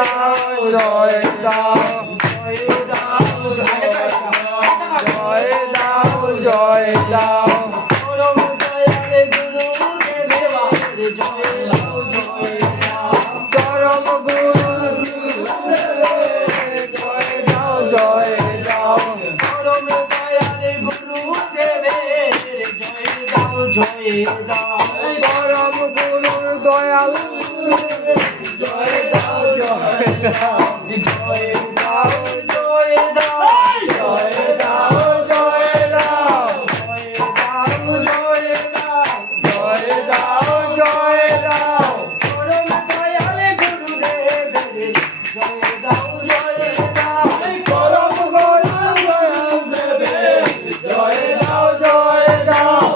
দাও জয় দাও জয় দাও পরম দয়ালে গুরু দেবা জয় দাও চরম গুরু জয় দাও পরম দয়ালে গুরু দেবে জয় দাও পরম গুরু দয়াল জয় দাও জয় দাও জয় দাও জয় দাও জয় দাও জয় দাও জয় দাও জয় দাও পরম দয়ালে গুরু দেবে জয় দাও পরম গুরু দেবে জয় দাও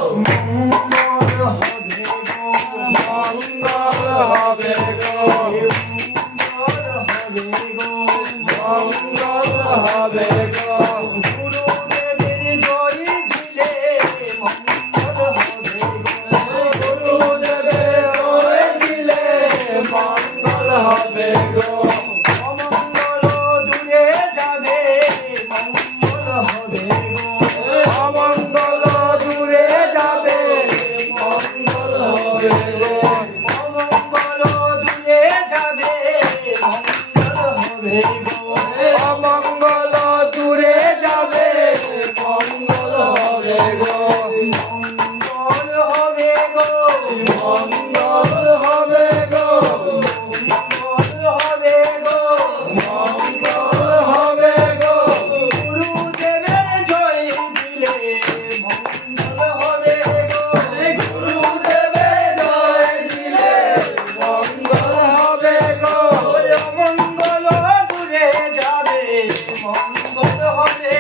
মঙ্গল হবে গো মঙ্গল হবে গো গুরুদেবের জয় দিলে মঙ্গল হবে গো গুরুদেবের জয় দিলে মঙ্গল হবে গো অমঙ্গল দূরে যাবে মঙ্গল হবে গো অমঙ্গল দূরে যাবে মঙ্গল হবে গো অমঙ্গল দূরে যাবে মঙ্গল হবে গো অমঙ্গল দূরে যাবে মঙ্গল হবে গো মঙ্গল হবে গো মঙ্গল হবে গো মঙ্গল হবে গো মঙ্গল হবে গো গুরুদেবের জয় দিলে মঙ্গল হবে গো গুরুদেবের জয় দিলে মঙ্গল হবে গো অমঙ্গল দূরে যাবে মঙ্গল হবে